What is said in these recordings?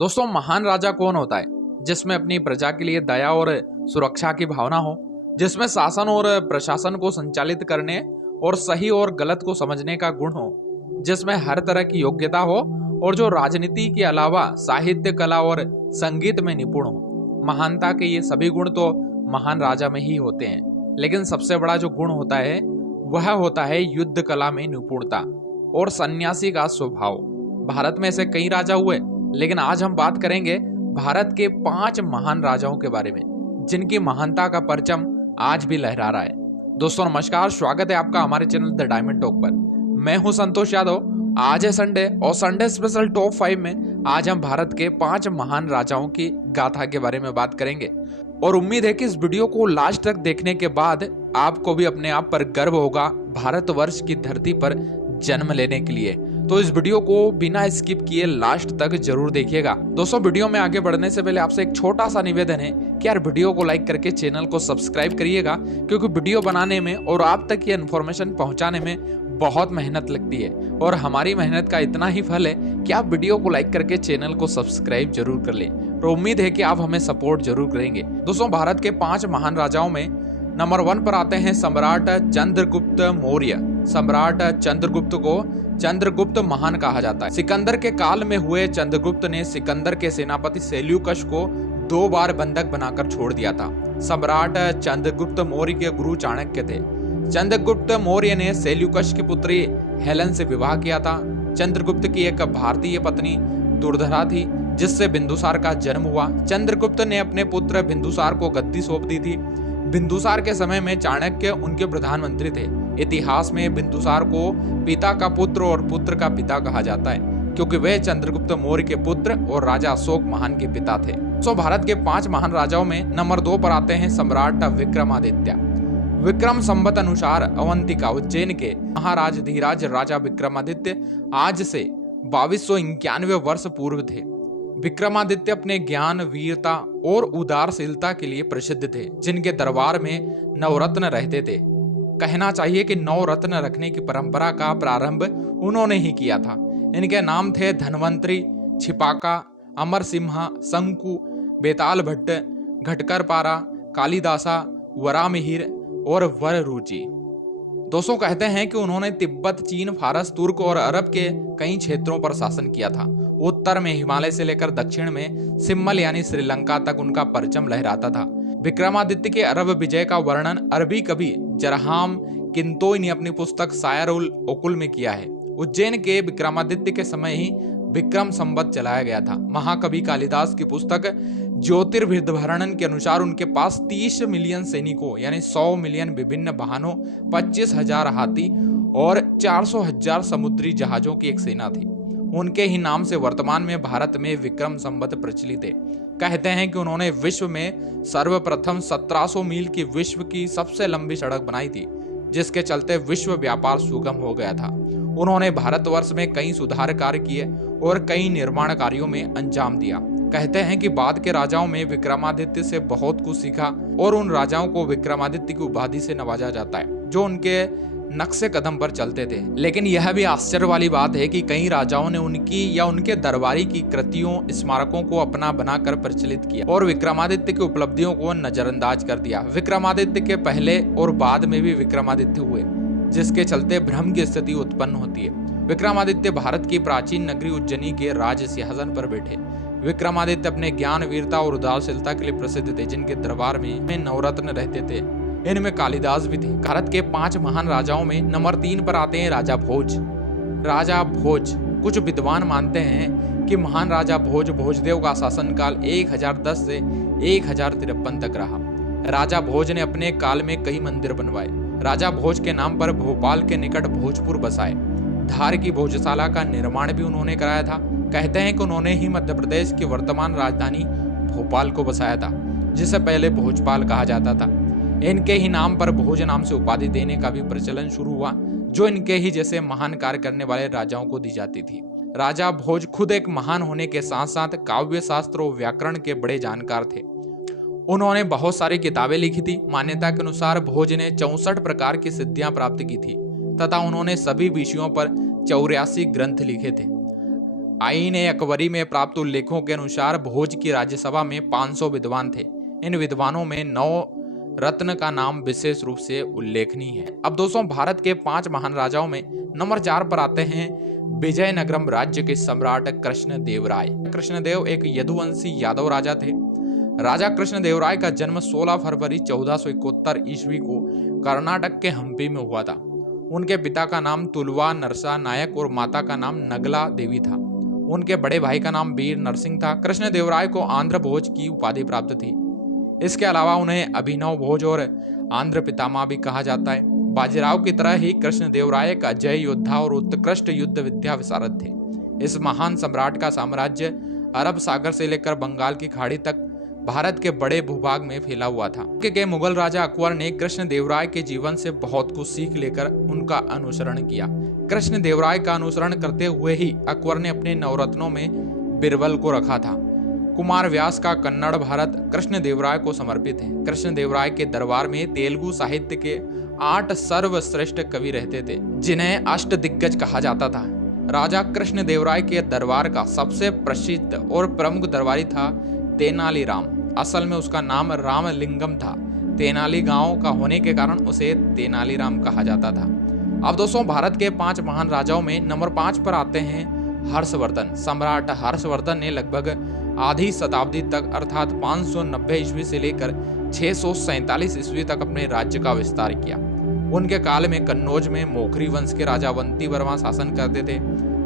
दोस्तों, महान राजा कौन होता है जिसमें अपनी प्रजा के लिए दया और सुरक्षा की भावना हो, जिसमें शासन और प्रशासन को संचालित करने और सही और गलत को समझने का गुण हो, जिसमें हर तरह की योग्यता हो और जो राजनीति के अलावा साहित्य, कला और संगीत में निपुण हो। महानता के ये सभी गुण तो महान राजा में ही होते हैं, लेकिन सबसे बड़ा जो गुण होता है वह होता है युद्ध कला में निपुणता और सन्यासी का स्वभाव। भारत में ऐसे कई राजा हुए, लेकिन आज हम बात करेंगे भारत के 5 महान राजाओं के बारे में, जिनकी महानता का परचम आज भी लहरा रहा है। दोस्तों नमस्कार, स्वागत है आपका हमारे चैनल द डायमंड टॉक पर। मैं हूं संतोष यादव। आज है संडे और संडे स्पेशल टॉप 5 में आज हम भारत के 5 महान राजाओं की गाथा के बारे में बात करेंगे और उम्मीद है कि इस वीडियो को लास्ट तक देखने के बाद आपको भी अपने आप पर गर्व होगा भारतवर्ष की धरती पर जन्म लेने के लिए। तो इस वीडियो को बिना स्किप किए लास्ट तक जरूर देखिएगा। दोस्तों, वीडियो में आगे बढ़ने से पहले आपसे एक छोटा सा निवेदन है कि यार वीडियो को लाइक करके चैनल को सब्सक्राइब करिएगा, क्योंकि वीडियो बनाने में और आप तक ये इन्फॉर्मेशन पहुंचाने में बहुत मेहनत लगती है और हमारी मेहनत का इतना ही फल है कि आप वीडियो को लाइक करके चैनल को सब्सक्राइब जरूर कर लें। तो उम्मीद है कि आप हमें सपोर्ट जरूर करेंगे। दोस्तों, भारत के 5 महान राजाओं में नंबर 1 पर आते हैं सम्राट चंद्रगुप्त मौर्य। सम्राट चंद्रगुप्त को चंद्रगुप्त महान कहा जाता है। सिकंदर के काल में हुए चंद्रगुप्त ने सिकंदर के सेनापति सेल्यूकस को 2 बार बंधक बनाकर छोड़ दिया था। सम्राट चंद्रगुप्त मौर्य के गुरु चाणक्य थे। चंद्रगुप्त मौर्य ने सेल्यूकस की पुत्री हेलेन से विवाह किया था। चंद्रगुप्त की एक भारतीय पत्नी दुर्धरा थी, जिससे बिंदुसार का जन्म हुआ। चंद्रगुप्त ने अपने पुत्र बिंदुसार को गद्दी सौंप दी थी। बिंदुसार के समय में चाणक्य उनके प्रधानमंत्री थे। इतिहास में बिंदुसार को पिता का पुत्र और पुत्र का पिता कहा जाता है, क्योंकि वे चंद्रगुप्त मौर्य के पुत्र और राजा अशोक महान के पिता थे। तो भारत के 5 महान राजाओं में नंबर 2 पर आते हैं सम्राट विक्रमादित्य। विक्रम संवत अनुसार अवंतिका उज्जैन के महाराजधिराज राजा विक्रमादित्य आज से 2291 वर्ष पूर्व थे। विक्रमादित्य अपने ज्ञान, वीरता और उदारशीलता के लिए प्रसिद्ध थे, जिनके दरबार में नवरत्न रहते थे। कहना चाहिए कि 9 रत्न रखने की परंपरा का प्रारंभ उन्होंने ही किया था। इनके नाम थे धनवंतरी, छिपाका, अमर सिम्हा, शंकु, बेताल भट्ट, घटकर पारा, कालिदासा, वरामिहिर और वररुचि। दोस्तों, कहते हैं कि उन्होंने तिब्बत, चीन, फारस, तुर्क और अरब के कई क्षेत्रों पर शासन किया था। उत्तर में हिमालय से लेकर दक्षिण में सिम्मल यानी श्रीलंका तक उनका परचम लहराता था। विक्रमादित्य के अरब विजय का वर्णन अरबी कवि जरहाम किंतोई ने अपनी पुस्तक शायर उल ओकुल में किया है। उज्जैन के विक्रमादित्य के समय ही विक्रम संवत चलाया गया था। महाकवि कालिदास की पुस्तक ज्योतिर्विदवर्णन के अनुसार उनके पास 30 मिलियन सैनिकों यानी 100 मिलियन विभिन्न वाहनों, 25,000 हाथी और 400,000 समुद्री जहाजों की एक सेना थी। उनके ही नाम से वर्तमान में भारत में विक्रम संवत प्रचलित है। कहते हैं कि उन्होंने विश्व में सर्वप्रथम 1700 मील की विश्व की सबसे लंबी सड़क बनाई थी, जिसके चलते विश्व व्यापार सुगम हो गया था। उन्होंने भारतवर्ष में कई सुधार कार्य किए और कई निर्माण कार्यों में अंजाम दिया। कहते हैं कि बाद के राजाओं में विक्रमादित्य से बहुत कुछ सीखा और उन राजाओं को विक्रमादित्य की उपाधि से नवाजा जाता है, जो उनके नक्शे कदम पर चलते थे। लेकिन यह भी आश्चर्य वाली बात है कि कई राजाओं ने उनकी या उनके दरबारी की कृतियों, स्मारकों को अपना बनाकर प्रचलित किया और विक्रमादित्य की उपलब्धियों को नजरअंदाज कर दिया। विक्रमादित्य के पहले और बाद में भी विक्रमादित्य हुए, जिसके चलते भ्रम की स्थिति उत्पन्न होती है। विक्रमादित्य भारत की प्राचीन नगरी उज्जैनी के राज सिंहासन पर बैठे। विक्रमादित्य अपने ज्ञान, वीरता और उदारशीलता के लिए प्रसिद्ध थे, जिनके दरबार में नवरत्न रहते थे। इनमें कालिदास भी थे। भारत के 5 महान राजाओं में नंबर 3 पर आते हैं राजा भोज। राजा भोज, कुछ विद्वान मानते हैं कि महान राजा भोज भोजदेव का शासनकाल 1010 से 1053 तक रहा। राजा भोज ने अपने काल में कई मंदिर बनवाए। राजा भोज के नाम पर भोपाल के निकट भोजपुर बसाए। धार की भोजशाला का निर्माण भी उन्होंने कराया था। कहते हैं कि उन्होंने ही मध्य प्रदेश की वर्तमान राजधानी भोपाल को बसाया था, जिसे पहले भोजपाल कहा जाता था। इनके ही नाम पर भोज नाम से उपाधि देने का भी प्रचलन शुरू हुआ, जो इनके ही जैसे महान कार्य करने वाले राजाओं को दी जाती थी। राजा भोज खुद एक महान होने के साथ साथ काव्य शास्त्र और व्याकरण के बड़े जानकार थे। उन्होंने बहुत सारी किताबें लिखी थी। मान्यता के अनुसार भोज ने 64 प्रकार की सिद्धियां प्राप्त की थी तथा उन्होंने सभी विषयों पर 84 ग्रंथ लिखे थे। आईन अकबरी में प्राप्त उल्लेखों के अनुसार भोज की राज्यसभा में 500 विद्वान थे। इन विद्वानों में 9 रत्न का नाम विशेष रूप से उल्लेखनीय है। अब दोस्तों भारत के 5 महान राजाओं में नंबर 4 पर आते हैं विजयनगरम राज्य के सम्राट कृष्णदेवराय। कृष्णदेव एक यदुवंशी यादव राजा थे। राजा कृष्णदेवराय का जन्म 16 फरवरी 1471 ईस्वी को कर्नाटक के हम्पी में हुआ था। उनके पिता का नाम तुलवा नरसा नायक और माता का नाम नगला देवी था। उनके बड़े भाई का नाम वीर नरसिंह था। कृष्णदेवराय को आंध्र भोज की उपाधि प्राप्त थी। इसके अलावा उन्हें अभिनव भोज और आंध्र पितामह भी कहा जाता है। बाजीराव की तरह ही कृष्णदेवराय एक अजय योद्धा और उत्कृष्ट युद्ध विद्या विशारद थे। इस महान सम्राट का साम्राज्य अरब सागर से लेकर बंगाल की खाड़ी तक भारत के बड़े भूभाग में फैला हुआ था। के मुगल राजा अकबर ने कृष्णदेवराय के जीवन से बहुत कुछ सीख लेकर उनका अनुसरण किया। कृष्णदेवराय का अनुसरण करते हुए ही अकबर ने अपने नवरत्नों में बिरबल को रखा था। कुमार व्यास का कन्नड़ भारत कृष्णदेवराय को समर्पित है। कृष्णदेवराय के दरबार में तेलुगु साहित्य के 8 सर्वश्रेष्ठ कवि रहते थे, जिन्हें अष्ट दिग्गज कहा जाता था। राजा कृष्णदेवराय के दरबार का सबसे प्रसिद्ध और प्रमुख दरबारी था तेनालीराम। असल में उसका नाम रामलिंगम था। तेनाली गांव का होने के कारण उसे तेनालीराम कहा जाता था। अब दोस्तों भारत के 5 महान राजाओं में नंबर 5 पर आते हैं हर्षवर्धन। सम्राट हर्षवर्धन ने लगभग आधी शताब्दी तक अर्थात 590 ईस्वी से लेकर 647 ईस्वी तक अपने राज्य का विस्तार किया। उनके काल में कन्नौज में मोखरी वंश के राजा अवंती वर्मा शासन करते थे।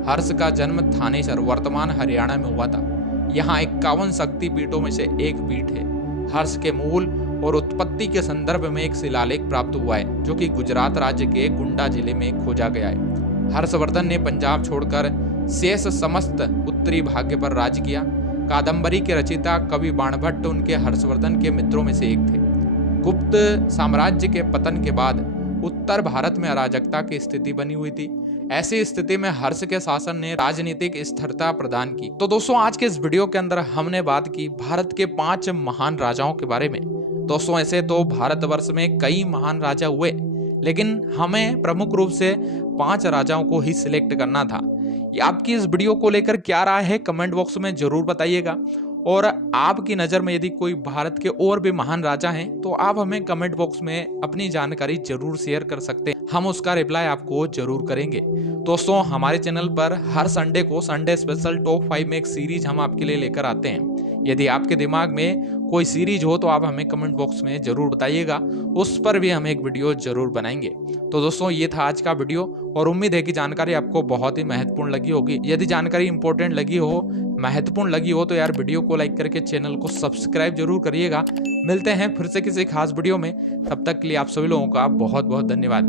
हर्ष का जन्म थानेसर वर्तमान हरियाणा में हुआ था। यहाँ 51 शक्ति पीठों में से एक पीठ है। हर्ष के मूल और उत्पत्ति के संदर्भ में एक शिलालेख प्राप्त हुआ है, जो कि गुजरात राज्य के गुंडा जिले में खोजा गया है। हर्षवर्धन ने पंजाब छोड़कर शेष समस्त उत्तरी भाग पर राज किया। कादम्बरी के रचयिता कवि बाणभट्ट उनके हर्षवर्धन के मित्रों में से एक थे। गुप्त साम्राज्य के पतन के बाद उत्तर भारत में अराजकता की स्थिति बनी हुई थी। ऐसी स्थिति में हर्ष के शासन ने राजनीतिक स्थिरता प्रदान की। तो दोस्तों आज के इस वीडियो के अंदर हमने बात की भारत के 5 महान राजाओं के बारे में। दोस्तों ऐसे तो भारतवर्ष में कई महान राजा हुए, लेकिन हमें प्रमुख रूप से 5 राजाओं को ही सिलेक्ट करना था। आपकी इस वीडियो को लेकर क्या राय है कमेंट बॉक्स में जरूर बताइएगा। और आपकी नज़र में यदि कोई भारत के और भी महान राजा हैं तो आप हमें कमेंट बॉक्स में अपनी जानकारी जरूर शेयर कर सकते हैं। हम उसका रिप्लाई आपको जरूर करेंगे। दोस्तों हमारे चैनल पर हर संडे को संडे स्पेशल टॉप 5 में एक सीरीज हम आपके लिए लेकर आते हैं। यदि आपके दिमाग में कोई सीरीज हो तो आप हमें कमेंट बॉक्स में जरूर बताइएगा, उस पर भी हम एक वीडियो जरूर बनाएंगे। तो दोस्तों ये था आज का वीडियो और उम्मीद है कि जानकारी आपको बहुत ही महत्वपूर्ण लगी होगी। यदि जानकारी इंपॉर्टेंट लगी हो, महत्वपूर्ण लगी हो तो यार वीडियो को लाइक करके चैनल को सब्सक्राइब जरूर करिएगा। मिलते हैं फिर से किसी खास वीडियो में, तब तक के लिए आप सभी लोगों का बहुत बहुत धन्यवाद।